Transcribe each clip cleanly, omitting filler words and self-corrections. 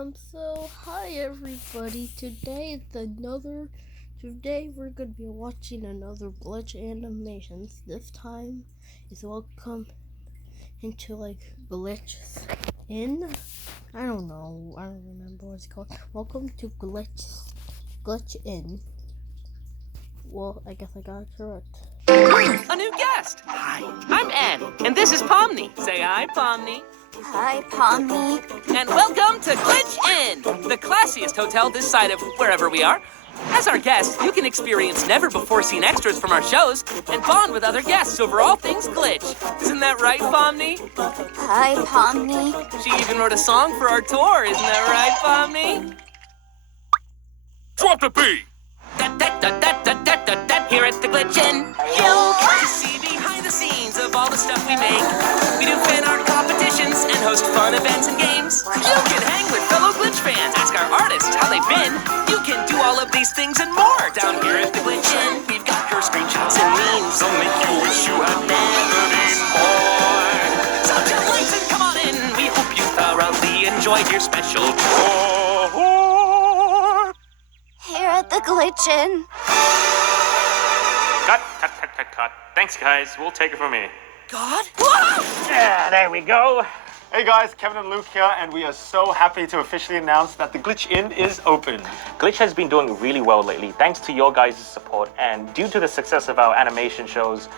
So hi everybody. Today we're gonna be watching another glitch animations. This time is welcome into glitches in. I don't know. I don't remember what it's called. Welcome to glitch in. Well, I guess I got it correct. A new guest! Hi, I'm Ann, and this is Pomni. Say hi, Pomni. Hi, Pomni. And welcome to Glitch Inn, the classiest hotel this side of wherever we are. As our guest, you can experience never-before-seen extras from our shows and bond with other guests over all things glitch. Isn't that right, Pomni? Hi, Pomni. She even wrote a song for our tour. Isn't that right, Pomni? Drop the beat! Here at the Glitch Inn, you'll get to see behind the scenes of all the stuff we make. We do fan art competitions and host fun events and games. You can hang with fellow Glitch fans, ask our artists how they've been. You can do all of these things and more down here at the Glitch Inn. We've got your screenshots and memes. They'll make you wish you had never been born. So just listen, come on in. We hope you thoroughly enjoyed your special Oh, Here at the Glitch Inn. Cut. Thanks, guys. We'll take it from here. God? Whoa! Yeah, there we go. Hey guys, Kevin and Luke here, and we are so happy to officially announce that the Glitch Inn is open. Glitch has been doing really well lately, thanks to your guys' support, and due to the success of our animation shows,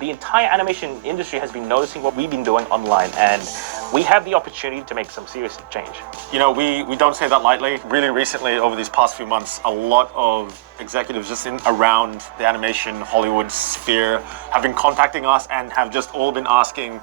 the entire animation industry has been noticing what we've been doing online, and we have the opportunity to make some serious change. You know, we don't say that lightly. Really recently, over these past few months, a lot of executives just in around the animation Hollywood sphere have been contacting us and have just all been asking,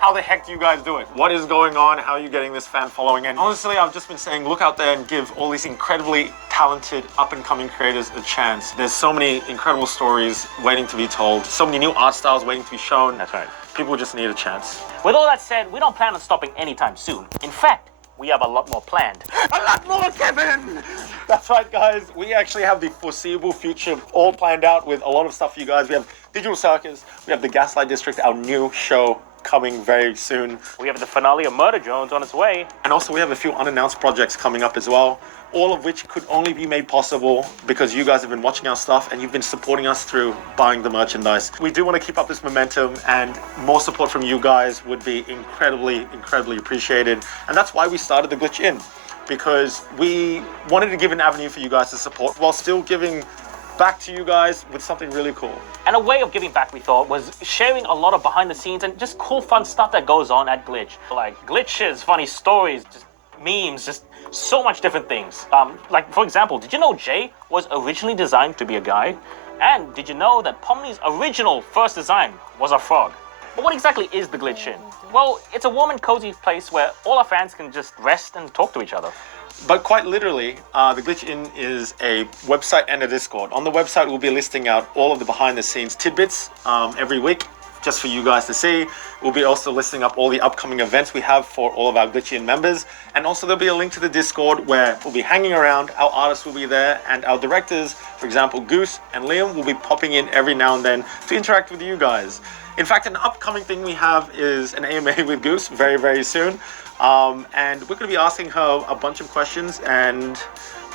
how the heck do you guys do it? What is going on? How are you getting this fan following? And honestly, I've just been saying, look out there and give all these incredibly talented up-and-coming creators a chance. There's so many incredible stories waiting to be told, so many new art styles waiting to be shown. That's right. People just need a chance. With all that said, we don't plan on stopping anytime soon. In fact, we have a lot more planned. A lot more, Kevin! That's right, guys. We actually have the foreseeable future all planned out with a lot of stuff for you guys. We have Digital Circus, we have the Gaslight District, our new show coming very soon. We have the finale of Murder Drones on its way. And also we have a few unannounced projects coming up as well, all of which could only be made possible because you guys have been watching our stuff and you've been supporting us through buying the merchandise. We do want to keep up this momentum, and more support from you guys would be incredibly appreciated. And that's why we started the Glitch Inn, because we wanted to give an avenue for you guys to support while still giving back to you guys with something really cool. And a way of giving back, we thought, was sharing a lot of behind the scenes and just cool, fun stuff that goes on at Glitch. Like glitches, funny stories, just memes, just so much different things. Like, for example, did you know Jay was originally designed to be a guy? And did you know that Pomni's original first design was a frog? But what exactly is the Glitch Inn? Well, it's a warm and cozy place where all our fans can just rest and talk to each other. But quite literally, the Glitch Inn is a website and a Discord. On the website, we'll be listing out all of the behind-the-scenes tidbits every week, just for you guys to see. We'll be also listing up all the upcoming events we have for all of our Glitch Inn members. And also there'll be a link to the Discord where we'll be hanging around, our artists will be there, and our directors, for example, Goose and Liam, will be popping in every now and then to interact with you guys. In fact, an upcoming thing we have is an AMA with Goose very soon. And we're going to be asking her a bunch of questions, and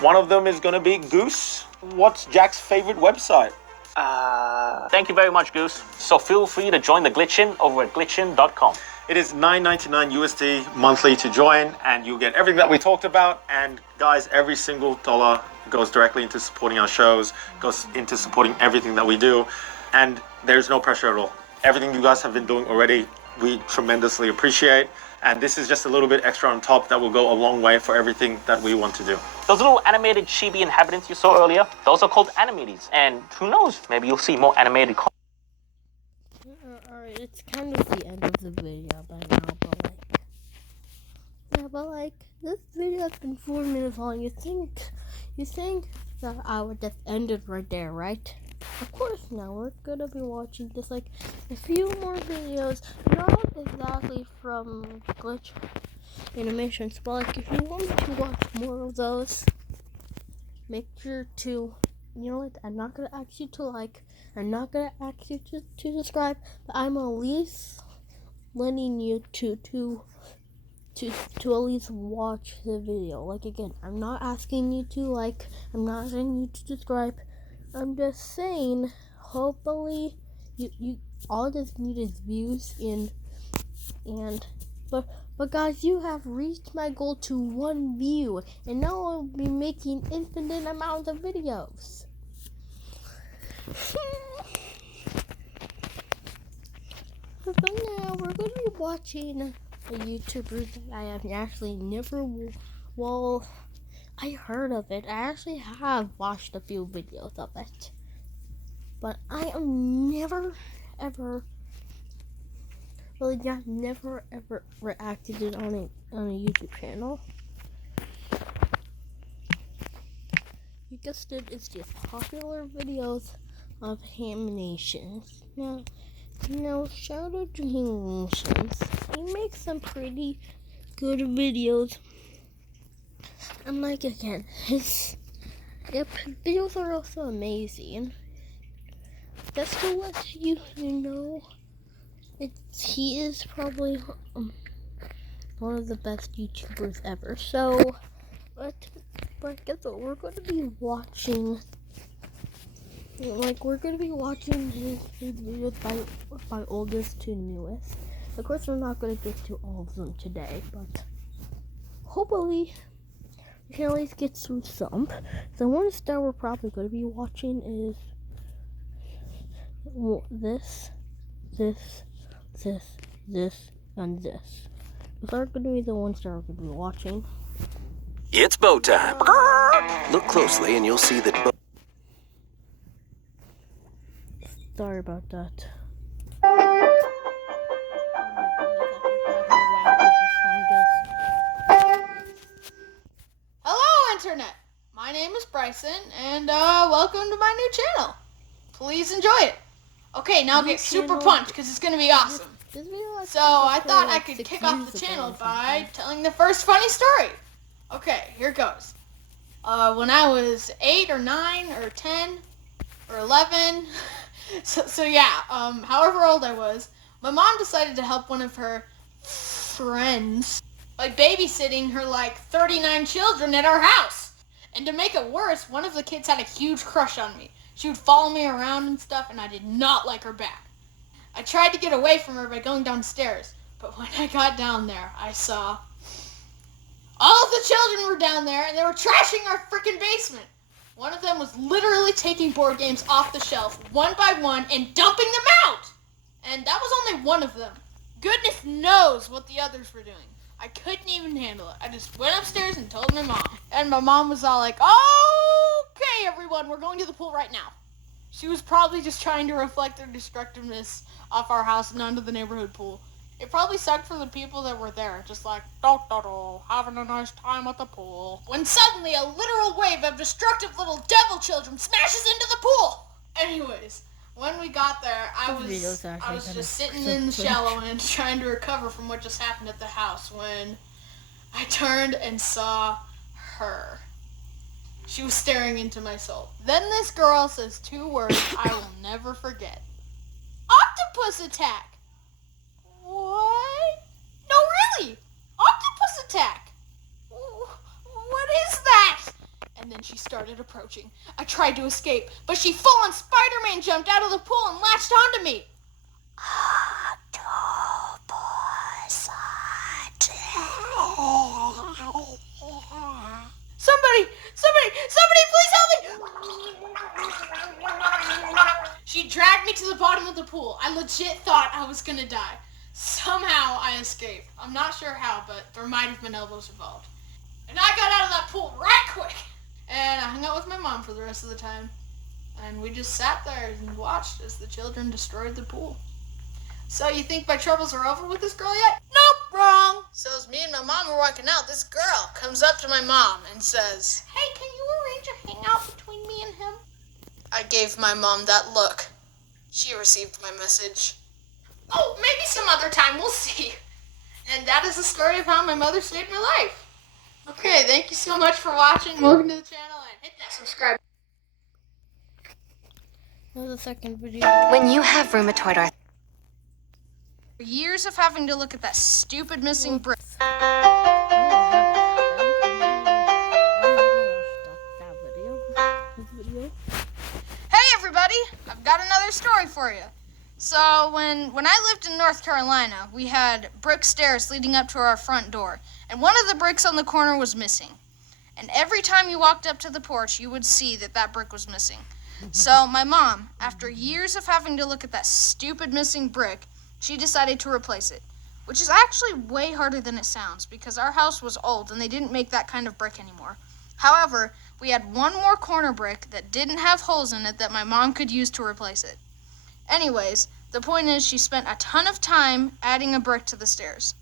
one of them is going to be, Goose, what's Jack's favorite website? Thank you very much, Goose. So feel free to join the Glitch Inn over at glitchin.com. It is $9.99 USD monthly to join, and you'll get everything that we talked about. And guys, every single dollar goes directly into supporting our shows, goes into supporting everything that we do, and there's no pressure at all. Everything you guys have been doing already, we tremendously appreciate. And this is just a little bit extra on top that will go a long way for everything that we want to do. Those little animated chibi inhabitants you saw earlier, those are called animaties. And who knows, maybe you'll see more animated Alright, it's kind of the end of the video by now, but this video has been 4 minutes long. You think that I would just end it right there, right? Of course now we're gonna be watching just a few more videos, not exactly from Glitch Animations, but if you want to watch more of those, make sure to, I'm not gonna ask you to I'm not gonna ask you to subscribe, but I'm at least letting you to to at least watch the video. Like, again, I'm not asking you to like, I'm not asking you to subscribe. I'm just saying, hopefully, you all just need is views but guys, you have reached my goal to 1 view, and now I'll be making infinite amounts of videos. So now we're going to be watching a YouTuber that I have actually never, well, I heard of it. I actually have watched a few videos of it, but I have never ever reacted it on a YouTube channel. You guessed it, it's just popular videos of hamanations. Now shout out to hamanations. He makes some pretty good videos. And like, again, his videos are also amazing. Just to let you know, he is probably one of the best YouTubers ever. So, but guess what? We're going to be watching. We're going to be watching his videos by oldest to newest. Of course, we're not going to get to all of them today, but hopefully we can at least get through some. The one that we're probably going to be watching is this, and this. Those are going to be the ones that we're going to be watching. It's bow time. Look closely and you'll see that Sorry about that. Hello, Internet! My name is Bryson, and welcome to my new channel. Please enjoy it. Okay, now get super pumped, because it's going to be awesome. So, I thought I could kick off the channel by telling the first funny story. Okay, here goes. When I was 8 or 9 or 10 or 11, so yeah, however old I was, my mom decided to help one of her friends by babysitting her, 39 children at our house. And to make it worse, one of the kids had a huge crush on me. She would follow me around and stuff, and I did not like her back. I tried to get away from her by going downstairs, but when I got down there, I saw all of the children were down there, and they were trashing our freaking basement. One of them was literally taking board games off the shelf, one by one, and dumping them out! And that was only one of them. Goodness knows what the others were doing. I couldn't even handle it. I just went upstairs and told my mom. And my mom was all like, okay, everyone, we're going to the pool right now. She was probably just trying to reflect their destructiveness off our house and onto the neighborhood pool. It probably sucked for the people that were there, just like, having a nice time at the pool. When suddenly a literal wave of destructive little devil children smashes into the pool. Anyways, when we got there, I was just sitting in the shallow end trying to recover from what just happened at the house when I turned and saw her. She was staring into my soul. Then this girl says 2 words I will never forget. Octopus attack! What? No, really! Octopus attack! What is that? And then she started approaching. I tried to escape, but she full-on Spider-Man jumped out of the pool and latched onto me. Octopus attack. Somebody, please help me! She dragged me to the bottom of the pool. I legit thought I was gonna die. Somehow I escaped. I'm not sure how, but there might have been elbows involved. And I got out of that pool right quick. And I hung out with my mom for the rest of the time. And we just sat there and watched as the children destroyed the pool. So you think my troubles are over with this girl yet? Nope, wrong. So as me and my mom were walking out, this girl comes up to my mom and says, "Hey, can you arrange a hangout between me and him?" I gave my mom that look. She received my message. Oh, maybe some other time, we'll see. And that is the story of how my mother saved my life. Okay, thank you so much for watching. Welcome to the channel and hit that subscribe. Now the second video. When you have rheumatoid arthritis, Years of having to look at that stupid missing brick. Hey everybody, I've got another story for you. So when I lived in North Carolina, we had brick stairs leading up to our front door, and one of the bricks on the corner was missing. And every time you walked up to the porch, you would see that brick was missing. So my mom, after years of having to look at that stupid missing brick, she decided to replace it, which is actually way harder than it sounds because our house was old and they didn't make that kind of brick anymore. However, we had one more corner brick that didn't have holes in it that my mom could use to replace it. Anyways, the point is she spent a ton of time adding a brick to the stairs.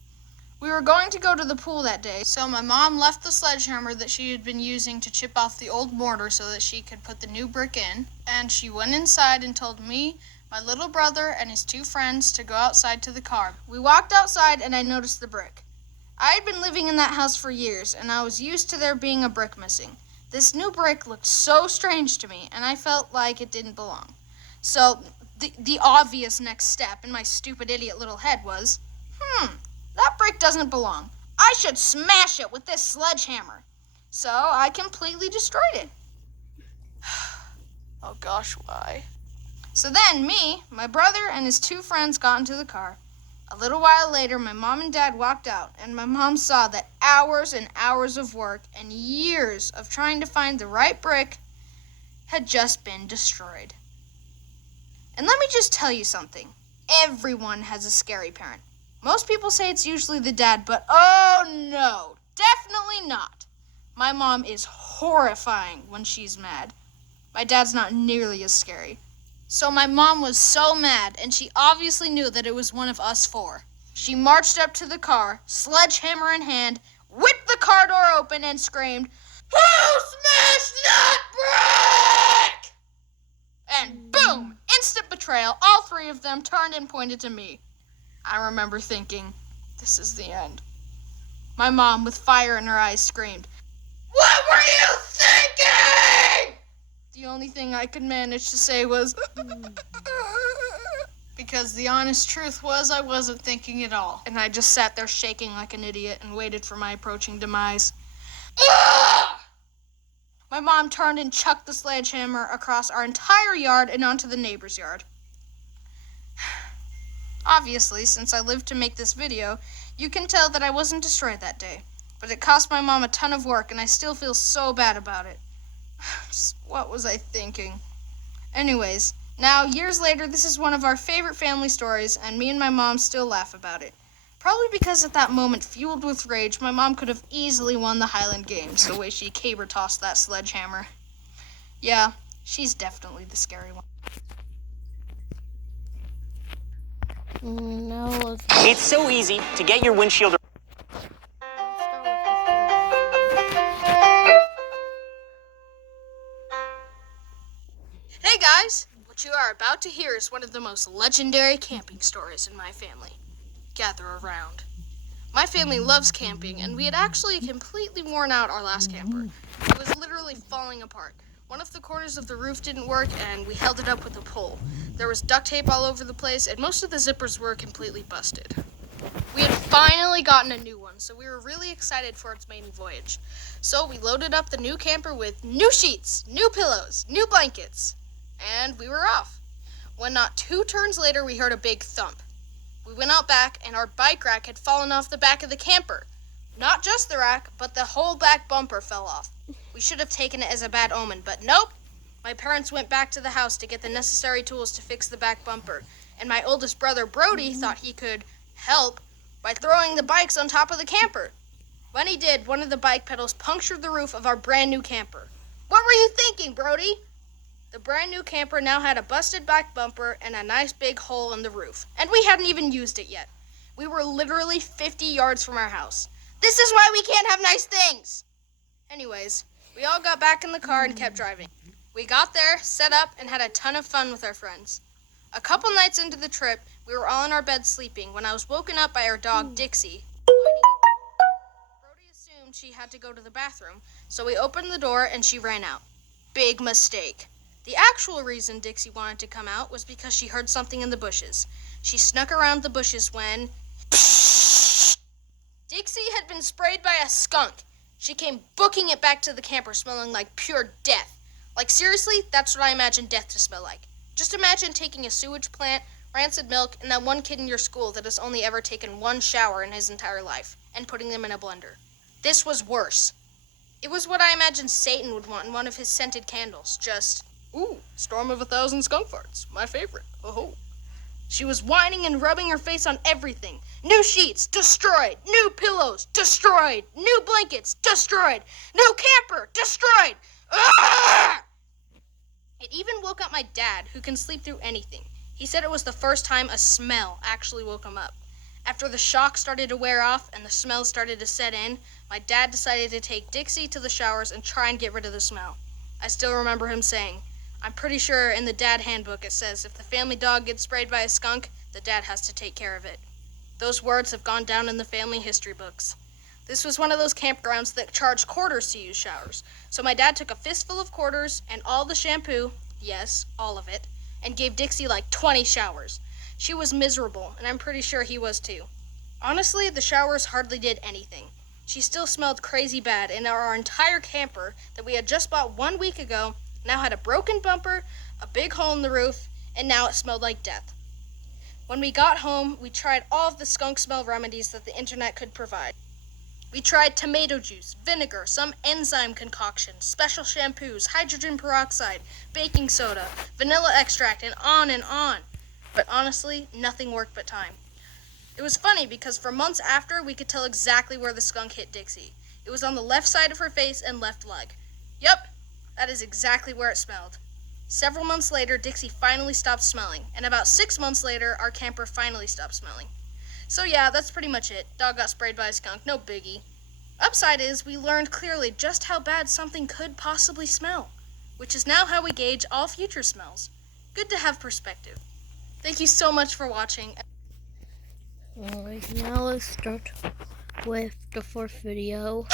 We were going to go to the pool that day, so my mom left the sledgehammer that she had been using to chip off the old mortar so that she could put the new brick in, and she went inside and told me, my little brother, and his two friends to go outside to the car. We walked outside and I noticed the brick. I had been living in that house for years, and I was used to there being a brick missing. This new brick looked so strange to me, and I felt like it didn't belong. So the obvious next step in my stupid idiot little head was, that brick doesn't belong. I should smash it with this sledgehammer. So I completely destroyed it. Oh gosh, why? So then me, my brother, and his two friends got into the car. A little while later, my mom and dad walked out, and my mom saw that hours and hours of work and years of trying to find the right brick had just been destroyed. And let me just tell you something. Everyone has a scary parent. Most people say it's usually the dad, but oh no, definitely not. My mom is horrifying when she's mad. My dad's not nearly as scary. So my mom was so mad, and she obviously knew that it was one of us four. She marched up to the car, sledgehammer in hand, whipped the car door open, and screamed, "Who smashed that brick?" And boom, instant betrayal. All three of them turned and pointed to me. I remember thinking, this is the end. My mom, with fire in her eyes, screamed, "What were you thinking?" The only thing I could manage to say was, because the honest truth was I wasn't thinking at all. And I just sat there shaking like an idiot and waited for my approaching demise. My mom turned and chucked the sledgehammer across our entire yard and onto the neighbor's yard. Obviously, since I lived to make this video, you can tell that I wasn't destroyed that day. But it cost my mom a ton of work, and I still feel so bad about it. What was I thinking? Anyways, now, years later, this is one of our favorite family stories, and me and my mom still laugh about it. Probably because at that moment, fueled with rage, my mom could have easily won the Highland Games, the way she caber-tossed that sledgehammer. Yeah, she's definitely the scary one. Now let's It's so easy to get your windshield. Hey guys, what you are about to hear is one of the most legendary camping stories in my family. Gather around. My family loves camping, and we had actually completely worn out our last camper. It was literally falling apart. One of the corners of the roof didn't work, and we held it up with a pole. There was duct tape all over the place, and most of the zippers were completely busted. We had finally gotten a new one, so we were really excited for its maiden voyage. So we loaded up the new camper with new sheets, new pillows, new blankets, and we were off. When not 2 turns later, we heard a big thump. We went out back, and our bike rack had fallen off the back of the camper. Not just the rack, but the whole back bumper fell off. We should have taken it as a bad omen, but nope. My parents went back to the house to get the necessary tools to fix the back bumper, and my oldest brother, Brody, thought he could help by throwing the bikes on top of the camper. When he did, one of the bike pedals punctured the roof of our brand new camper. What were you thinking, Brody? The brand new camper now had a busted back bumper and a nice big hole in the roof, and we hadn't even used it yet. We were literally 50 yards from our house. This is why we can't have nice things! Anyways, we all got back in the car and kept driving. We got there, set up, and had a ton of fun with our friends. A couple nights into the trip, we were all in our bed sleeping when I was woken up by our dog, Dixie. Brody assumed she had to go to the bathroom, so we opened the door and she ran out. Big mistake. The actual reason Dixie wanted to come out was because she heard something in the bushes. She snuck around the bushes when Dixie been sprayed by a skunk. She came booking it back to the camper smelling like pure death. Like, seriously, that's what I imagine death to smell like. Just imagine taking a sewage plant, rancid milk, and that one kid in your school that has only ever taken one shower in his entire life, and putting them in a blender. This was worse. It was what I imagined Satan would want in one of his scented candles. Just, ooh, storm of 1,000 skunk farts. My favorite. Oh. She was whining and rubbing her face on everything. New sheets, destroyed. New pillows, destroyed. New blankets, destroyed. New camper, destroyed. Ugh! It even woke up my dad, who can sleep through anything. He said it was the first time a smell actually woke him up. After the shock started to wear off and the smell started to set in, my dad decided to take Dixie to the showers and try and get rid of the smell. I still remember him saying, I'm pretty sure in the dad handbook it says if the family dog gets sprayed by a skunk, the dad has to take care of it. Those words have gone down in the family history books. This was one of those campgrounds that charged quarters to use showers. So my dad took a fistful of quarters and all the shampoo, yes, all of it, and gave Dixie like 20 showers. She was miserable, and I'm pretty sure he was too. Honestly, the showers hardly did anything. She still smelled crazy bad, and our entire camper that we had just bought 1 week ago now had a broken bumper, a big hole in the roof, and now it smelled like death. When we got home, we tried all of the skunk smell remedies that the internet could provide. We tried tomato juice, vinegar, some enzyme concoction, special shampoos, hydrogen peroxide, baking soda, vanilla extract, and on and on. But honestly, nothing worked but time. It was funny because for months after, we could tell exactly where the skunk hit Dixie. It was on the left side of her face and left leg. Yep, that is exactly where it smelled. Several months later, Dixie finally stopped smelling, and about 6 months later, our camper finally stopped smelling. So yeah, that's pretty much it. Dog got sprayed by a skunk, no biggie. Upside is, we learned clearly just how bad something could possibly smell, which is now how we gauge all future smells. Good to have perspective. Thank you so much for watching. Alright, now let's start with the fourth video.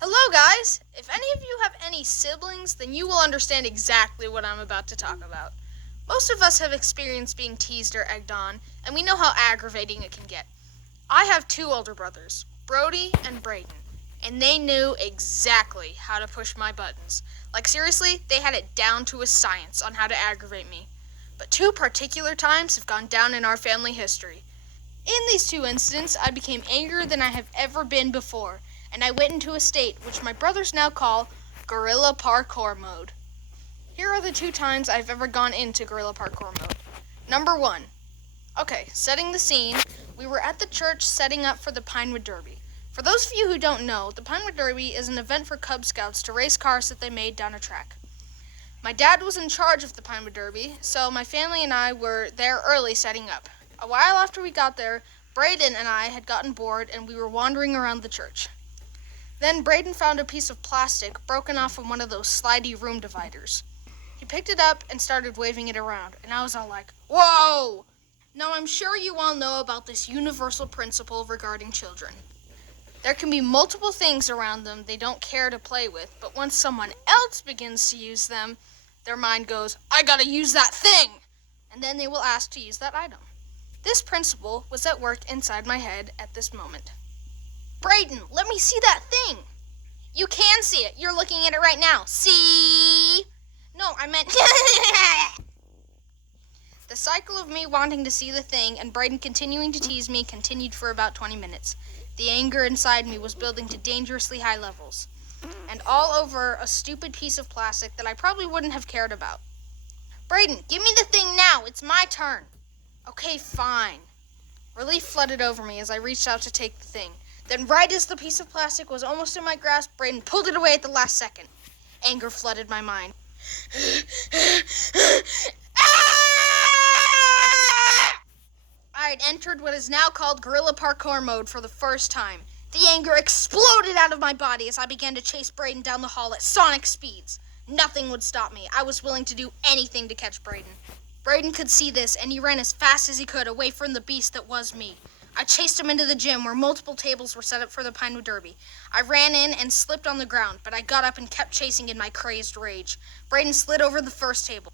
Hello guys! If any of you have any siblings, then you will understand exactly what I'm about to talk about. Most of us have experienced being teased or egged on, and we know how aggravating it can get. I have 2 older brothers, Brody and Braden, and they knew exactly how to push my buttons. Like seriously, they had it down to a science on how to aggravate me. But 2 particular times have gone down in our family history. In these 2 incidents, I became angrier than I have ever been before, and I went into a state which my brothers now call guerrilla parkour mode. Here are the 2 times I've ever gone into guerrilla parkour mode. Number 1. Okay, setting the scene, we were at the church setting up for the Pinewood Derby. For those of you who don't know, the Pinewood Derby is an event for Cub Scouts to race cars that they made down a track. My dad was in charge of the Pinewood Derby, so my family and I were there early setting up. A while after we got there, Braden and I had gotten bored and we were wandering around the church. Then Braden found a piece of plastic broken off from one of those slidey room dividers. He picked it up and started waving it around, and I was all like, whoa! Now I'm sure you all know about this universal principle regarding children. There can be multiple things around them they don't care to play with, but once someone else begins to use them, their mind goes, I gotta use that thing! And then they will ask to use that item. This principle was at work inside my head at this moment. Braden, let me see that thing! You can see it. You're looking at it right now. See? No, I meant... The cycle of me wanting to see the thing and Braden continuing to tease me continued for about 20 minutes. The anger inside me was building to dangerously high levels. And all over a stupid piece of plastic that I probably wouldn't have cared about. Braden, give me the thing now. It's my turn. Okay, fine. Relief flooded over me as I reached out to take the thing. Then right as the piece of plastic was almost in my grasp, Braden pulled it away at the last second. Anger flooded my mind. I had entered what is now called guerrilla parkour mode for the first time. The anger exploded out of my body as I began to chase Braden down the hall at sonic speeds. Nothing would stop me. I was willing to do anything to catch Braden. Braden could see this, and he ran as fast as he could away from the beast that was me. I chased him into the gym where multiple tables were set up for the Pinewood Derby. I ran in and slipped on the ground, but I got up and kept chasing in my crazed rage. Braden slid over the first table.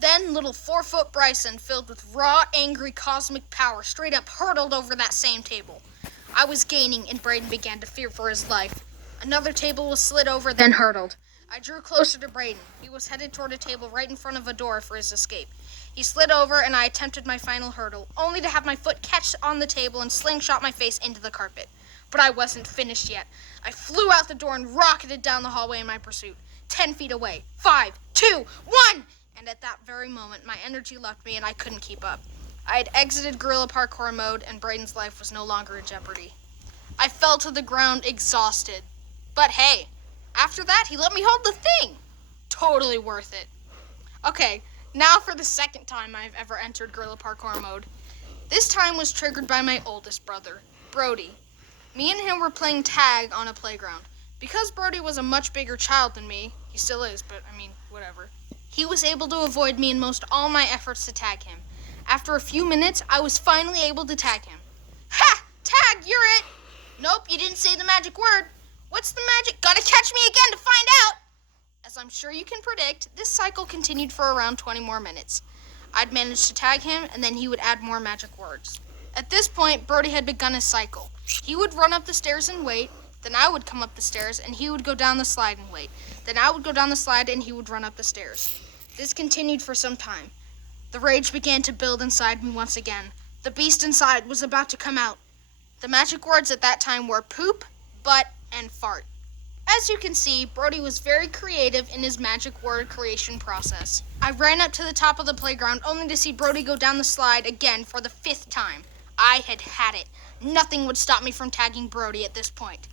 Then little 4-foot Bryson, filled with raw, angry, cosmic power, straight up hurtled over that same table. I was gaining, and Brayden began to fear for his life. Another table was slid over, then hurtled. I drew closer to Brayden. He was headed toward a table right in front of a door for his escape. He slid over, and I attempted my final hurdle, only to have my foot catch on the table and slingshot my face into the carpet. But I wasn't finished yet. I flew out the door and rocketed down the hallway in my pursuit. 10 feet away. 5, 2, 1! And at that very moment, my energy left me and I couldn't keep up. I had exited guerrilla parkour mode, and Brayden's life was no longer in jeopardy. I fell to the ground exhausted. But hey, after that, he let me hold the thing. Totally worth it. Okay, now for the second time I've ever entered guerrilla parkour mode. This time was triggered by my oldest brother, Brody. Me and him were playing tag on a playground. Because Brody was a much bigger child than me, he still is, but I mean, whatever. He was able to avoid me in most all my efforts to tag him. After a few minutes, I was finally able to tag him. Ha! Tag, you're it! Nope, you didn't say the magic word. What's the magic? Gotta catch me again to find out! As I'm sure you can predict, this cycle continued for around 20 more minutes. I'd managed to tag him, and then he would add more magic words. At this point, Brody had begun his cycle. He would run up the stairs and wait, then I would come up the stairs, and he would go down the slide and wait. Then I would go down the slide, and he would run up the stairs. This continued for some time. The rage began to build inside me once again. The beast inside was about to come out. The magic words at that time were poop, butt, and fart. As you can see, Brody was very creative in his magic word creation process. I ran up to the top of the playground only to see Brody go down the slide again for the 5th time. I had had it. Nothing would stop me from tagging Brody at this point.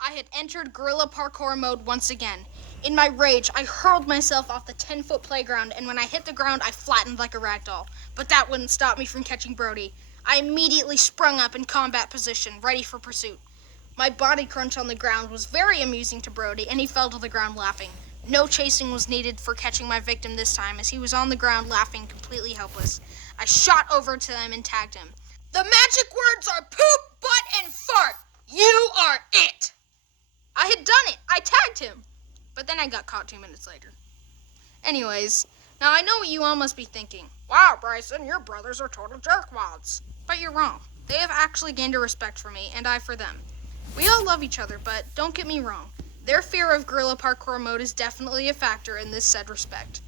I had entered guerrilla parkour mode once again. In my rage, I hurled myself off the 10-foot playground, and when I hit the ground, I flattened like a ragdoll. But that wouldn't stop me from catching Brody. I immediately sprung up in combat position, ready for pursuit. My body crunch on the ground was very amusing to Brody, and he fell to the ground laughing. No chasing was needed for catching my victim this time, as he was on the ground laughing, completely helpless. I shot over to him and tagged him. The magic words are poop, butt, and fart. You are it. I had done it. I tagged him. But then I got caught 2 minutes later. Anyways, now I know what you all must be thinking. Wow, Bryson, your brothers are total jerkwads. But you're wrong. They have actually gained a respect for me, and I for them. We all love each other, but don't get me wrong. Their fear of guerrilla parkour mode is definitely a factor in this said respect.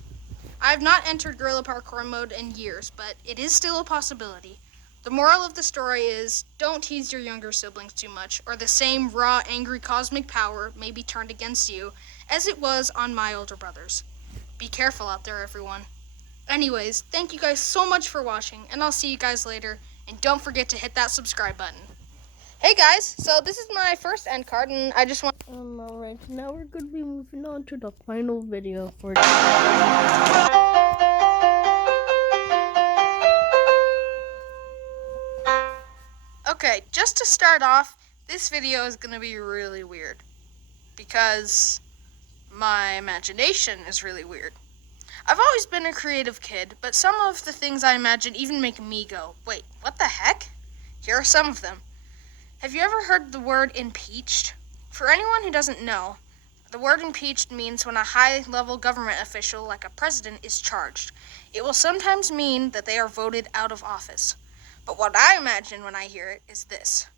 I have not entered guerrilla parkour mode in years, but it is still a possibility. The moral of the story is, don't tease your younger siblings too much, or the same raw, angry cosmic power may be turned against you, as it was on my older brothers. Be careful out there, everyone. Anyways, thank you guys so much for watching, and I'll see you guys later, and don't forget to hit that subscribe button. Hey guys, so this is my first end card, and I just want... Alright, now we're going to be moving on to the final video for Okay, just to start off, this video is going to be really weird, because my imagination is really weird. I've always been a creative kid, but some of the things I imagine even make me go, wait, what the heck? Here are some of them. Have you ever heard the word impeached? For anyone who doesn't know, the word impeached means when a high-level government official, like a president, is charged. It will sometimes mean that they are voted out of office. But what I imagine when I hear it is this.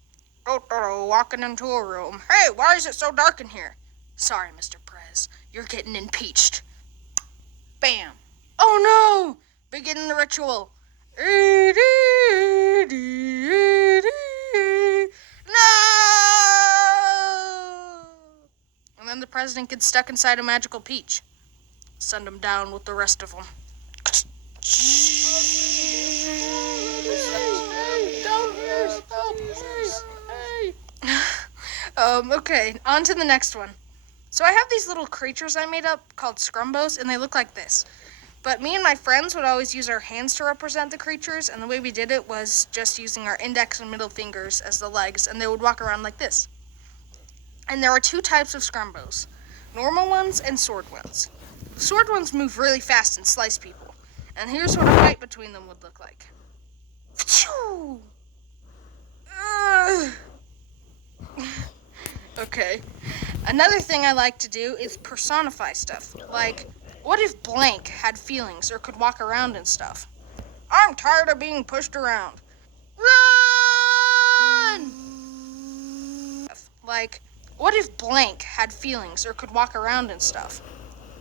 Walking into a room. Hey, why is it so dark in here? Sorry, Mr. Prez, you're getting impeached. Bam. Oh no! Begin the ritual. No! And then the president gets stuck inside a magical peach. Send him down with the rest of them. Okay, on to the next one. So I have these little creatures I made up called scrumbos, and they look like this. But me and my friends would always use our hands to represent the creatures, and the way we did it was just using our index and middle fingers as the legs, and they would walk around like this. And there are 2 types of scrumbos, normal ones and sword ones. The sword ones move really fast and slice people, and here's what a fight between them would look like. Okay. Another thing I like to do is personify stuff. Like, what if blank had feelings or could walk around and stuff? I'm tired of being pushed around. Run! Like, what if blank had feelings or could walk around and stuff?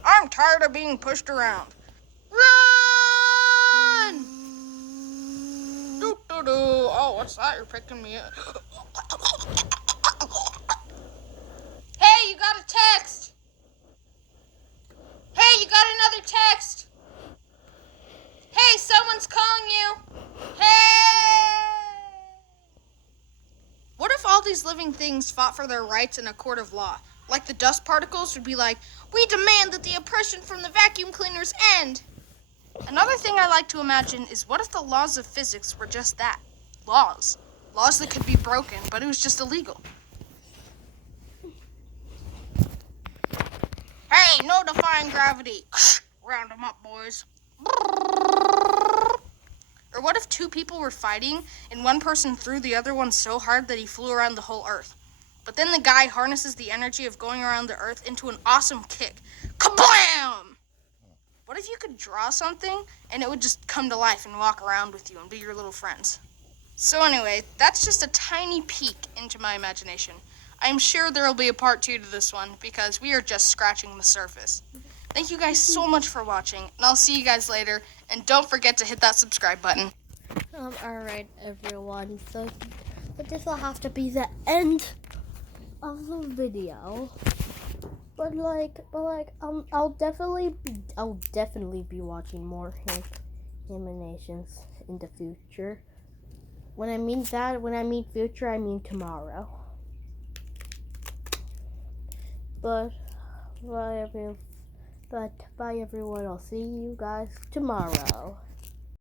I'm tired of being pushed around. Run! Doo-doo-doo. Oh, what's that? You're picking me up. Hey, you got a text! Hey, you got another text! Hey, someone's calling you! Hey! What if all these living things fought for their rights in a court of law? Like the dust particles would be like, we demand that the oppression from the vacuum cleaners end! Another thing I like to imagine is what if the laws of physics were just that? Laws. Laws that could be broken, but it was just illegal. Hey, no defying gravity. Round 'em up, boys. Or what if two people were fighting and one person threw the other one so hard that he flew around the whole Earth? But then the guy harnesses the energy of going around the Earth into an awesome kick. Kablam! What if you could draw something and it would just come to life and walk around with you and be your little friends? So anyway, that's just a tiny peek into my imagination. I'm sure there will be a part 2 to this one because we are just scratching the surface. Thank you guys so much for watching, and I'll see you guys later. And don't forget to hit that subscribe button. Alright, everyone. So this will have to be the end of the video. But I'll definitely be watching more hamanations in the future. When I mean future, I mean tomorrow. But bye everyone. I'll see you guys tomorrow.